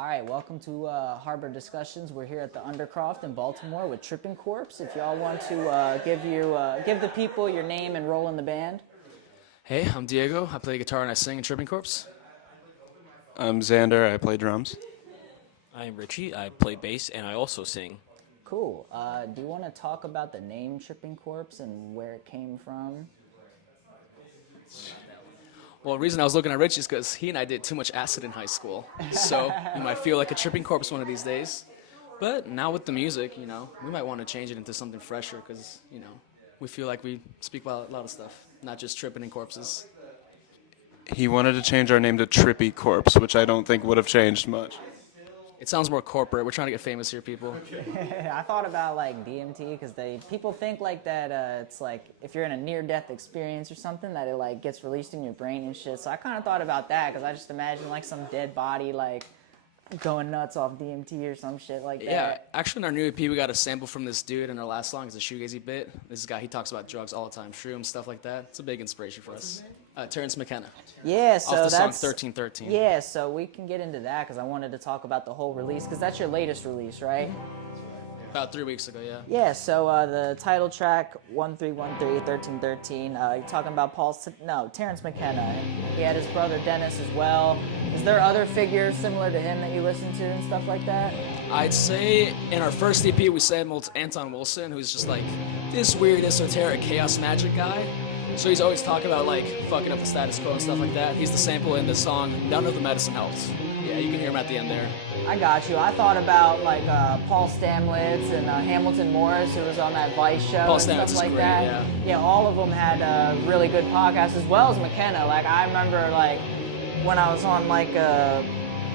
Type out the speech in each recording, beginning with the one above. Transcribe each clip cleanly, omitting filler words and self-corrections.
All right, welcome to Harbor Discussions. We're here at the Undercroft in Baltimore with Tripping Corpse. If y'all want to give the people your name and role in the band. Hey, I'm Diego. I play guitar and I sing in Tripping Corpse. I'm Xander. I play drums. I'm Richie. I play bass and I also sing. Cool. Do you want to talk about the name Tripping Corpse and where it came from? Well, the reason I was looking at Richie is because he and I did too much acid in high school. So you might feel like a tripping corpse one of these days. But now with the music, we might want to change it into something fresher because, we feel like we speak about a lot of stuff, not just tripping in corpses. He wanted to change our name to Trippy Corpse, which I don't think would have changed much. It sounds more corporate. We're trying to get famous here, people. I thought about like DMT because people think like that it's like if you're in a near-death experience or something that it like gets released in your brain and shit. So I kind of thought about that because I just imagine like some dead body like going nuts off DMT or some shit like that. Yeah, actually in our new EP we got a sample from this dude in our last song. It's a shoegazy bit. This guy, he talks about drugs all the time, shrooms, stuff like that. It's a big inspiration for us. Terrence McKenna. Yeah, so off the song that's 1313. Yeah, so we can get into that because I wanted to talk about the whole release because that's your latest release, right? About 3 weeks ago, yeah. Yeah, so the title track 1313 1313. You're talking about Terrence McKenna, and he had his brother Dennis as well. Is there other figures similar to him that you listen to and stuff like that? I'd say in our first EP we sampled Anton Wilson, who's just like this weird esoteric chaos magic guy. So he's always talking about like fucking up the status quo and stuff like that. He's the sample in the song None of the Medicine Helps. Yeah, you can hear him at the end there. I got you. I thought about like Paul Stamlitz and Hamilton Morris, who was on that Vice show Paul and Stamlitz stuff is like great, that. yeah. Yeah, all of them had really good podcasts as well as McKenna. Like I remember like when I was on like a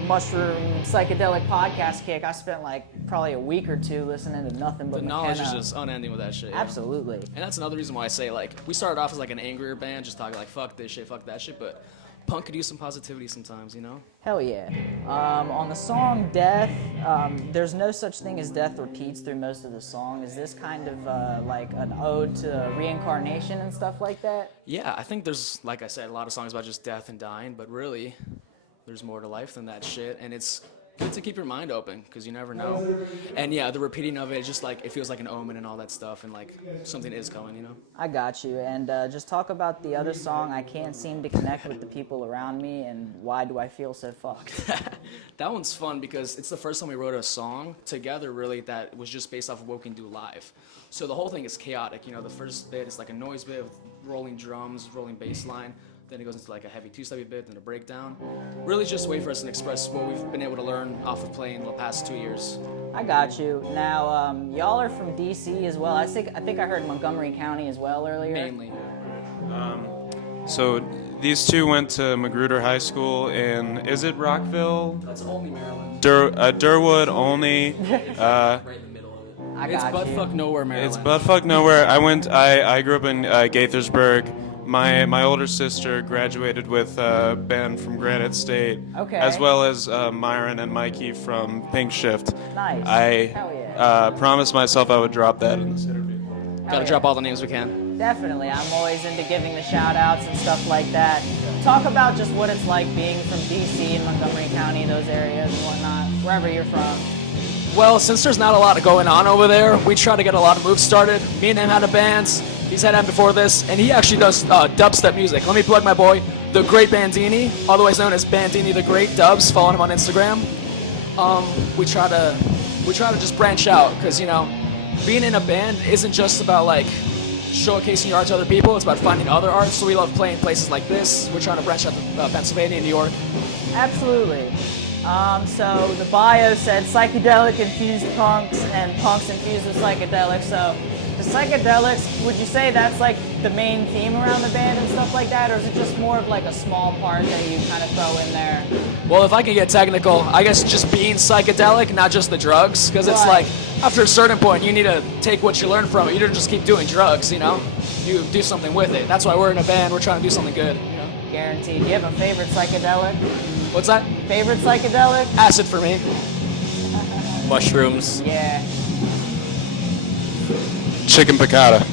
mushroom psychedelic podcast kick, I spent like probably a week or two listening to nothing but The McKenna. knowledge is just unending with that shit. Yeah. Absolutely. And that's another reason why I say like we started off as like an angrier band, just talking like fuck this shit, fuck that shit, but punk could use some positivity sometimes, Hell yeah. On the song Death, there's no such thing as death repeats through most of the song. Is this kind of like an ode to reincarnation and stuff like that? Yeah, I think there's, like I said, a lot of songs about just death and dying, but really there's more to life than that shit, and it's good to keep your mind open because you never know. And yeah, the repeating of it is just like it feels like an omen and all that stuff, and like something is coming, I got you. And just talk about the other song, I Can't Seem to Connect with the People Around Me, and Why Do I Feel So Fucked? That one's fun because it's the first time we wrote a song together really that was just based off of what we can do live. So the whole thing is chaotic, the first bit is like a noise bit with rolling drums, rolling bass line. Then it goes into like a heavy two-steppy bit, then a breakdown. Really just a way for us to express what we've been able to learn off of playing the past 2 years. I got you. Now, y'all are from D.C. as well. I think I heard Montgomery County as well earlier. Mainly. So these two went to Magruder High School in, is it Rockville? That's only Maryland. Durwood, Olney. Right in the middle of it. I It's got you. buttfuck nowhere, Maryland. It's buttfuck nowhere. I grew up in Gaithersburg. My older sister graduated with Ben from Granite State, Okay. as well as Myron and Mikey from Pink Shift. Nice. I Hell yeah. promised myself I would drop that in this interview. Gotta yeah. drop all the names we can. Definitely. I'm always into giving the shout outs and stuff like that. Talk about just what it's like being from DC and Montgomery County, those areas and whatnot, wherever you're from. Well, since there's not a lot going on over there, we try to get a lot of moves started. Me and him had a band. He's had one before this, and he actually does dubstep music. Let me plug my boy, The Great Bandini, otherwise known as Bandini the Great Dubs. Follow him on Instagram. We try to just branch out, because being in a band isn't just about like showcasing your art to other people. It's about finding other art. So we love playing places like this. We're trying to branch out to Pennsylvania and New York. Absolutely. So the bio said psychedelic infused punks and punks infused with psychedelics. So the psychedelics, would you say that's like the main theme around the band and stuff like that, or is it just more of like a small part that you kind of throw in there? Well, if I can get technical, I guess just being psychedelic, not just the drugs, because it's Right. like after a certain point, you need to take what you learn from it. You don't just keep doing drugs, You do something with it. That's why we're in a band. We're trying to do something good. Guaranteed. Do you have a favorite psychedelic? What's that? Favorite psychedelic? Acid for me. Mushrooms. Yeah. Chicken piccata.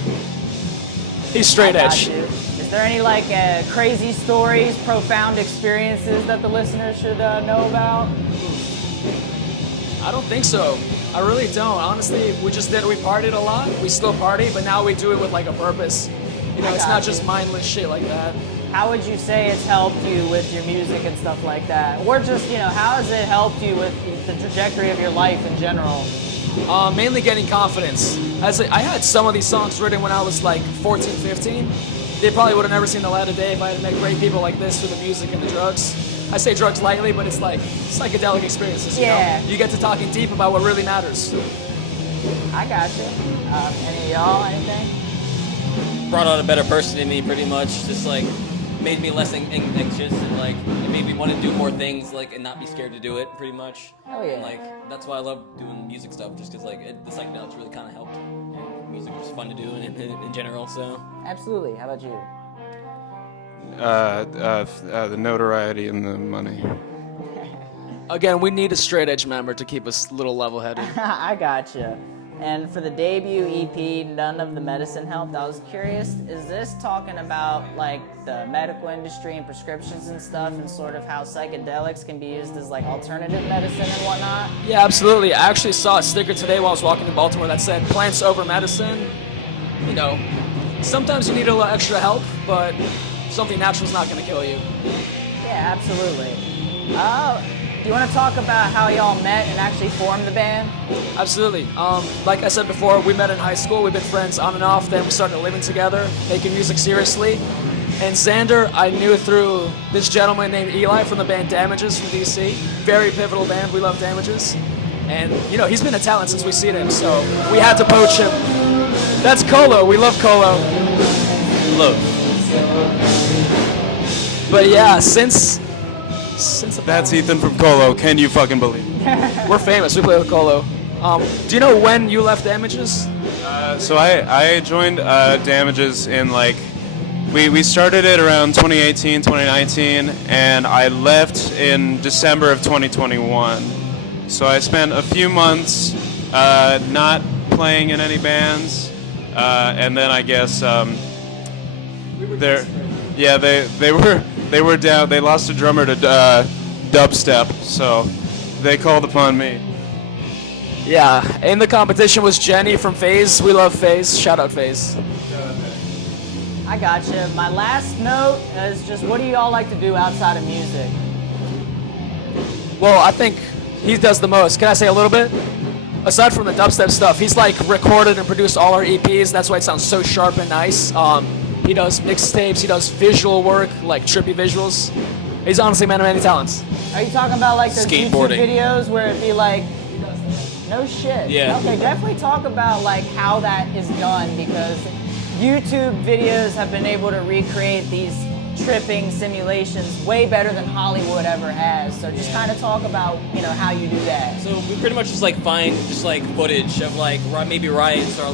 He's straight I got edge. you. Is there any like crazy stories, profound experiences that the listeners should know about? I don't think so. I really don't. Honestly, we partied a lot. We still party, but now we do it with like a purpose. You know, it's not just mindless shit like that. How would you say it's helped you with your music and stuff like that? Or just, how has it helped you with the trajectory of your life in general? Mainly getting confidence. I had some of these songs written when I was like 14, 15. They probably would have never seen the light of day if I hadn't met great people like this through the music and the drugs. I say drugs lightly, but it's like psychedelic experiences, you know? You get to talking deep about what really matters. I got you. Any of y'all, anything? Brought out a better person in me, pretty much. Just like made me less anxious, and like it made me want to do more things, like, and not be scared to do it, pretty much. Hell yeah. And, like that's why I love doing music stuff, just because like the psychedelics really kind of helped. And music was fun to do in general, so. Absolutely. How about you? The notoriety and the money. Again, we need a straight edge member to keep us a little level headed. I gotcha. And for the debut EP, None of the Medicine Helped, I was curious, is this talking about like the medical industry and prescriptions and stuff, and sort of how psychedelics can be used as like alternative medicine and whatnot? Yeah, absolutely. I actually saw a sticker today while I was walking in Baltimore that said plants over medicine. You know, sometimes you need a little extra help, but something natural is not going to kill you. Yeah, absolutely. Do you want to talk about how y'all met and actually formed the band? Absolutely. Like I said before, we met in high school. We've been friends on and off. Then we started living together, making music seriously. And Xander, I knew through this gentleman named Eli from the band Damages from DC. Very pivotal band. We love Damages. And, he's been a talent since we've seen him, so we had to poach him. That's Colo. We love Colo. Look. But yeah, since That's Ethan from Colo. Can you fucking believe it? we're famous, we play with Colo. Do you know when you left Damages? So I joined Damages in we started it around 2018, 2019, and I left in December of 2021. So I spent a few months not playing in any bands, and then I guess they were down. They lost a drummer to dubstep, so they called upon me. Yeah, in the competition was Jenny from FaZe. We love FaZe. Shout out FaZe. I gotcha. My last note is just, what do y'all like to do outside of music? Well, I think he does the most. Can I say a little bit? Aside from the dubstep stuff, he's recorded and produced all our EPs. That's why it sounds so sharp and nice. He does mixtapes. He does visual work, like trippy visuals. He's honestly a man of many talents. Are you talking about like those YouTube Skateboarding. videos where it'd be like, no shit? Yeah. Okay, definitely talk about like how that is done, because YouTube videos have been able to recreate these tripping simulations way better than Hollywood ever has. So just kind of talk about, how you do that. So we pretty much just find footage of maybe riots or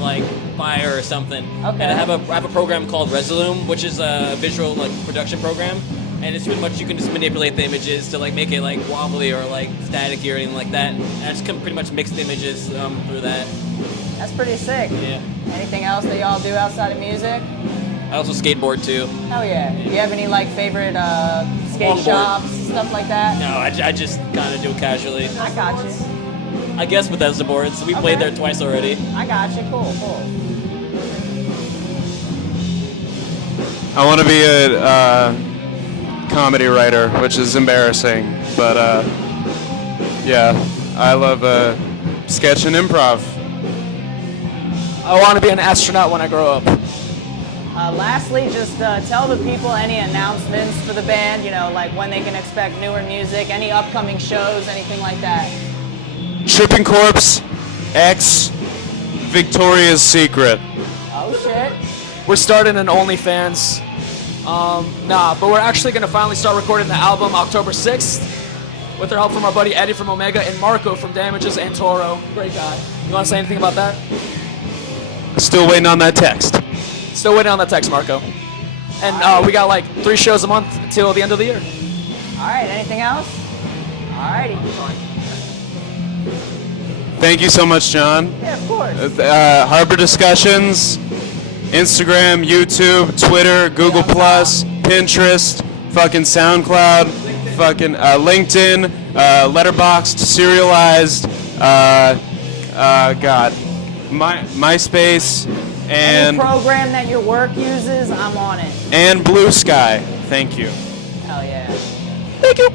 fire or something. Okay. And I have a program called Resolume, which is a visual production program, and it's pretty much you can just manipulate the images to make it wobbly or staticky or anything like that. And I just can pretty much mix the images through that. That's pretty sick. Yeah. Anything else that y'all do outside of music? I also skateboard too. Hell yeah. Do you have any favorite skate Longboard. shops, stuff like that? No, I just kind of do it casually. I got you. I guess Bethesda boards. We played there twice already. I got you. Cool. I want to be a comedy writer, which is embarrassing, but yeah, I love sketch and improv. I want to be an astronaut when I grow up. Lastly, just tell the people any announcements for the band, when they can expect newer music, any upcoming shows, anything like that. Tripping Corpse X Victoria's Secret. Oh shit. We're starting an OnlyFans. But we're actually going to finally start recording the album October 6th with the help from our buddy Eddie from Omega and Marco from Damages and Toro. Great guy. You want to say anything about that? Still waiting on that text. Still waiting on that text, Marco. And we got 3 shows a month till the end of the year. Alright, anything else? Alrighty. Thank you so much, John. Yeah, of course. Harbor Discussions, Instagram, YouTube, Twitter, Google Plus, Pinterest, fucking SoundCloud, fucking LinkedIn, Letterboxd, Serialized, God, MySpace Any and program that your work uses, I'm on it. Blue Sky. Thank you. Hell yeah. Thank you.